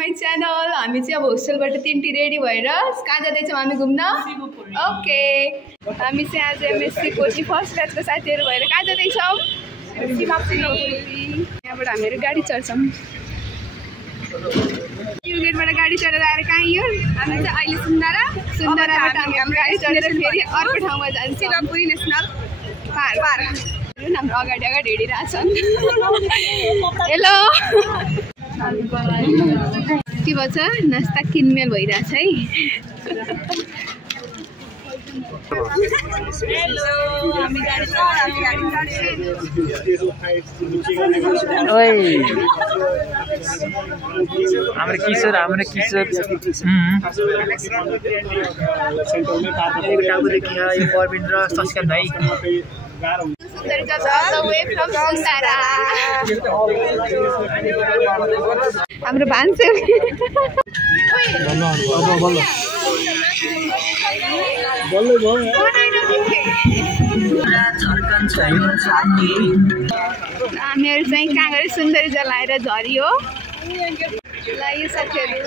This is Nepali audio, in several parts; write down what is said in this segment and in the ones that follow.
My channel. हामी चाहिँ अब होस्टेलबाट तिनटी रेडी भएर कहाँ जाँदैछौँ हामी घुम्न? ओके, हामी चाहिँ आज एमएससी कोची फर्स्ट ब्याचको साथीहरू भएर कहाँ जाँदैछौँ? यहाँबाट हामीहरू गाडी चढ्छौँ। यो गेटबाट गाडी चढेर आएर कहाँ यो हामी चाहिँ अहिले सुन्दराबाट हामी हाम्रो गाडी चढेर फेरि अर्को ठाउँमा जान्छौँ, सिलगढी नेसनल पार्क। हाम्रो अगाडि हिँडिरहेछन्। हेलो, के भन्छ नास्ता किनमेल भइरहेछ है। हाम्रो किशोर यो परबिन र सस्कान भाइ हाम्रो भान्से हामीहरू चाहिँ कहाँ गएर सुन्दरी जलाएर झरियो ल यो साथीहरू।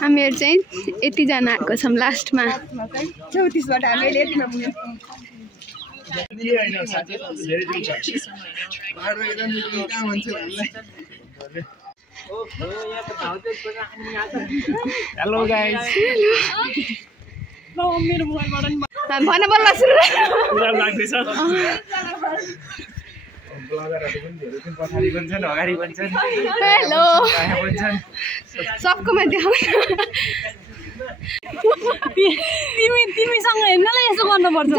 हामीहरू चाहिँ यतिजना आएको छौँ लास्टमा 34बाट हामी लेटमा पुग्यौँ। हेलो गाइस, भन बल्ल सुरु लाग्दैछ। अगाडि पनि छन्। हेलो, सबकोमा देखाउन। तिमीसँग हेर्नलाई यसो गर्नुपर्छ।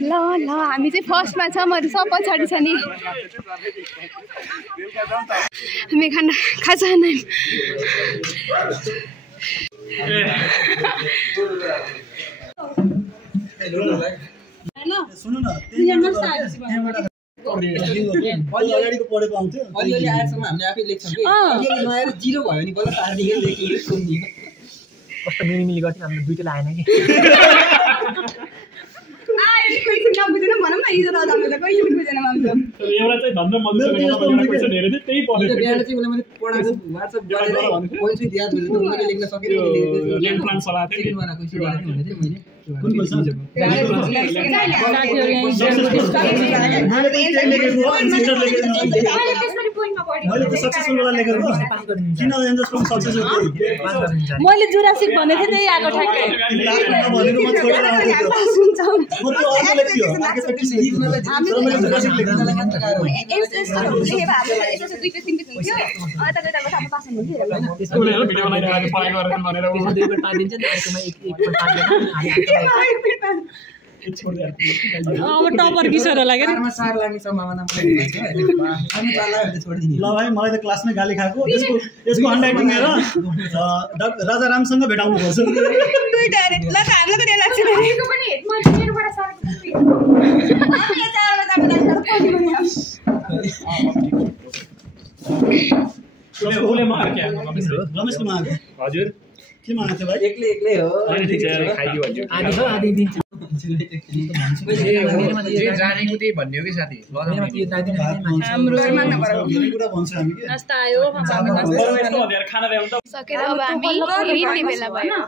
ल हामी चाहिँ फर्स्टमा छौँ, अरू सब पछाडि छ नि। हामी खाजा खाना सुन्नु न, अगाडिको पढेको आउँथ्यो अलिअलि आएसम्म हामीले आफै लेख्छौँ कि नआएर 0 भयो नि बल्ल तारिदिएर लेखियो सुनिदियो। कस्तो मिलिमिली गर्थ्यो, हाम्रो दुईटैलाई आएन कि। नबुझेन भनौँ न, हिजो त हामीले कहिले पनि बुझेन मान्छ। एउटा चाहिँ धन्दा मधुसँग क्वेसन हेरेँ त्यही पढ्यो। बिहान चाहिँ उसले मैले पढाएको वाट्सएप गरेर पोइन्ट याद भयो त मैले लेख्न सकेन। ल्यान्ड प्लान सल्लाह थियो सेकेन्ड वाला क्वेसन गरेको भने चाहिँ मैले कुन क्वेसन मैले त सक्सेसफुल वाला लेखेको किन एन्जस पनि सक्सेसफुल मैले जुरासिक भनेको थिएँ त्यही आएको ठ्याक्कै भनेको म छोडेर आउँथ्यो म त अर्को लेख्थ्यो मार्केट लिखमा त मैले जुरासिक लेख्न मात्र गाह्रो स्कुलले भिडियो बनाइरहेको आज पढाइ गरेर भनेर दुई बेर पाइदिन्छ नि, अर्कोमा एक अब टपर किशोरहरूलाई के सार लाग्ने सम्भावना मैले छोडिदिने। ल भाइ, मलाई त क्लासमै गाली खाएको। यसको हन्डाइटिङ हेर, राजा रामसँग भेटाउनु पर्छ। उसले मार्क क्या रमेशको माग हजुर के माग थियो भाइ? एक्लै हो खाइदियो हजुर। आधी छ आधी दिन्छ। जे जानेको त्यही भन्ने हो कि साथी। मेरोमा त्यो दाइदिन कुरा भन्छ हामी के नास्ता आयो भनेर खाना ल्याउनु त सकेर अब हामी हिँड्ने बेला भयो।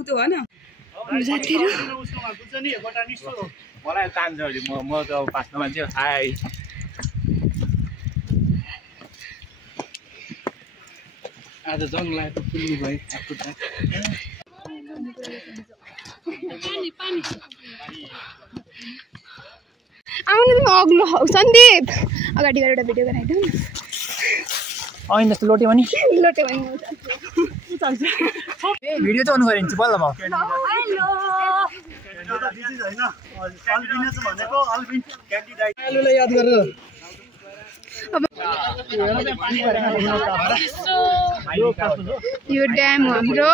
उतो हो न साथीहरू। मलाई तान्छ अहिले म त अब पास्नु मान्छे हाई आज जङ लागेको पुग्नु भयो आफुटा। आउनु त अग्लो सन्दीप अगाडि गएर एउटा भिडियो गराइदेऊ न। ऐन जस्तो लोट्यो भने लोटे भने भिडियो त अन गरिन्छ बल्ल भयो। याद गरेर यो ड्याम हाम्रो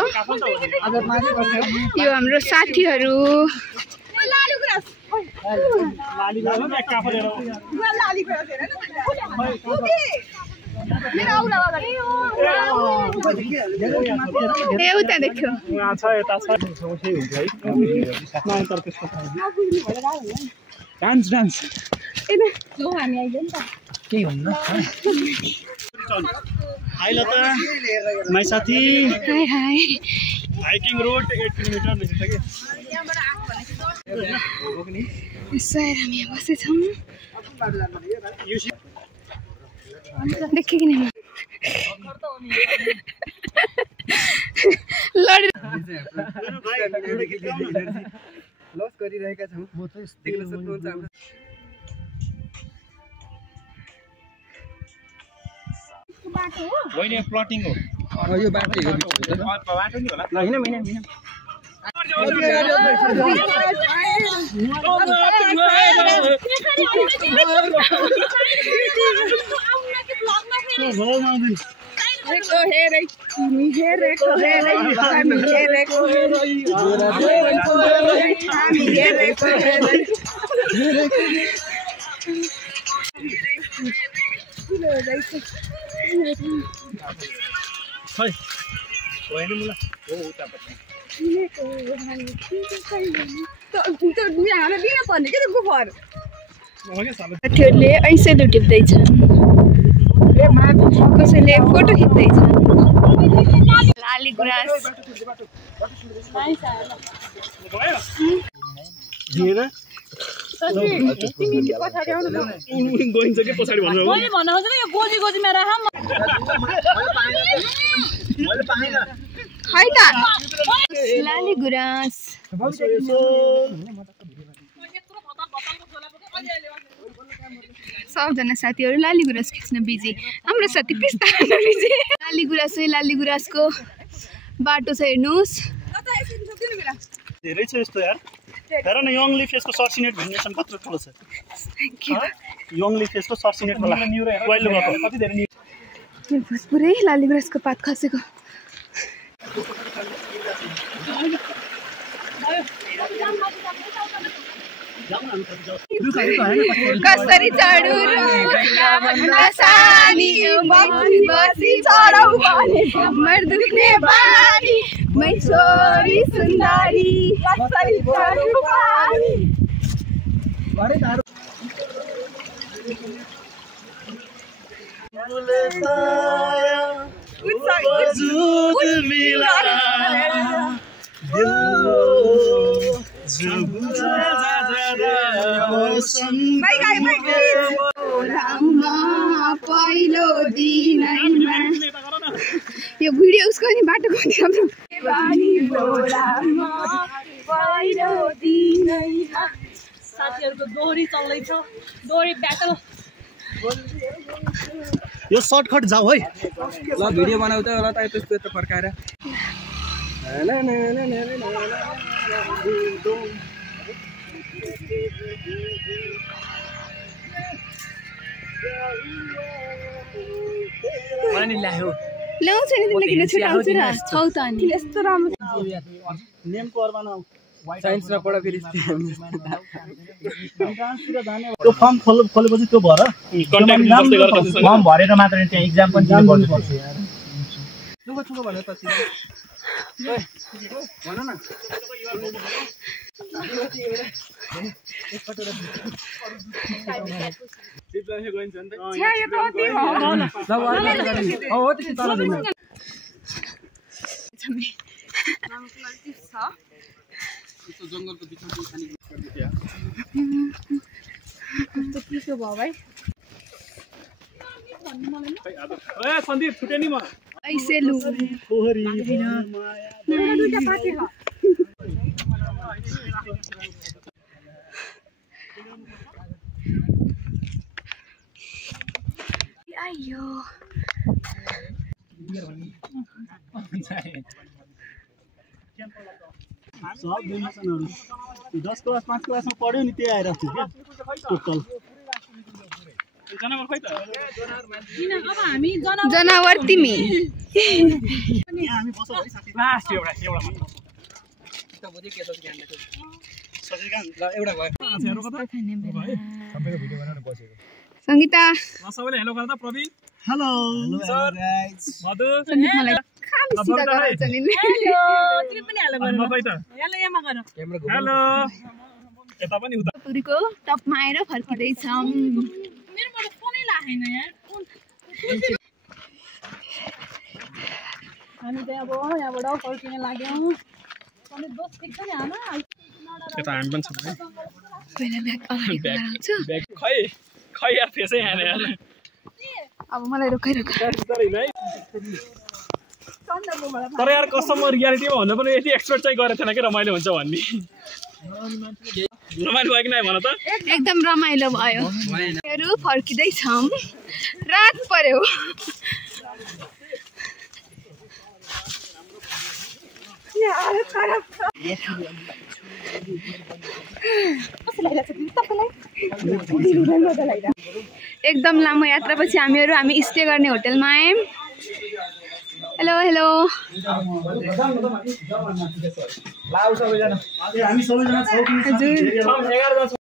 यो हाम्रो साथीहरू ए उता देख्यो छ यता छ छेउछेउ हुन्छ है नयाँ तर त्यस्तो डान्स डान्स लो हामी आइज नि त केही हुन्न हाई लता माई साथी हाय हाय हाइकिङ रोड 8 किलोमिटर रहेछ के सर हामी यहाँ बसेछौँ देखेँ कि नहीं लस गरिरहेका छौँ देख्न सक्नुहुन्छ हाम्रो होइन प्लटिङ हो यो बाटो हो बाटो नि होला ल हैन साथीहरूले ऐसेलु टिप्दैछन् कसैले फोटो खिच्दैछन् लाली गुराँस गइन्छ के पछाडि भन्नु मैले भन्न खोजेको यो गोजी गोजीमा राख है त लाली गुराँस सबजना साथीहरू लाली गुराँस खिच्न बिजी हाम्रो साथी पिस्ता खान बिजी लाली गुराँस लाली गुराँसको बाटो छ हेर्नुहोस् धेरै छ यस्तो यार हेर न यङ लिफ यसको सर्सिनेट भेरिएसन कत्रो ठुलो छ यङ लिफ यसको सर्सिनेट होला वाइल्ड भएको कति धेरै यो पुरै लाली गुराँसको पात खसेको कसरी चढु बसी चढौ मर दुख्ने बानी मै छोरी सुन्दरी कसरी चढु बानी पहिलो दिनैमा यो भिडियो उसको नि बाटोको नि हाम्रो पहिलो दिनैमा साथीहरुको दोरी चल्दैछ दोरी ब्याटल यो सर्टकट जाऊ है ल भिडियो बनाउँदा होला त त्यस्तो यता फर्काएर अनि ल्यायो ल्याउँछ नि तिमीले किन छुटाउँछ र छौ त अनि यस्तो राम्रो नेमको अर्बाना साइन्समा पढ फेरि त्यो फर्म खोलेपछि त्यो भएर फर्म भरेर मात्र त्यहाँ एक्जाम पनि दिनुपर्छ यार छुको भने त भन न जङ्गलको बिचमा खाने चिसो भयो भाइ सन्दीप छुटे नि म ऐसेलु आयो सब डोनेसनहरु 10 क्लास 5 क्लासमा पढ्यो नि त्यही आइराछ के टोटल जनावर खै त अब हामी जनावर तिमी हामी बसौ है साथी लास्ट एउटा मात्र त बुझे के छ ज्ञान देखो सजिकान ल एउटा भयो साथीहरु कता सबैको भिडियो बनाउन बसेको संगीता सबैले हेलो गर्दा प्रवीण हेलो सर गाइस मधु सन्दीप मलाई सिधा गराउँछ नि हेलो तिमी पनि हेलो गर्नु नपाइ त हेलो यमा गर हेलो यता पनि उता पुरीको टपमा आएर फर्किँदैछौँ मेरोबाट फोनै लागेन यार हामी चाहिँ अब यहाँबाट फर्किन लाग्यौँ अनि दोष ठिक छ नि आमा यता हामी पनि छौँ पहिला ब्याग अगाडि गराउँछु ब्याग खै यार फेसै आएन यार अब मलाई रोकाइ तर यार कस्टमर रियालिटीमा भन्दा पनि यति एक्सपेक्ट चाहिँ गरेको थिएन कि रमाइलो हुन्छ भन्ने रमाइलो भयो कि नै भन त एकदम रमाइलो भयो हामीहरू फर्किँदैछौँ रात पर्यो एकदम लामो यात्रापछि हामी स्टे गर्ने होटलमा आयौँ हेलो हेलो हामी सबैजना छौँ कि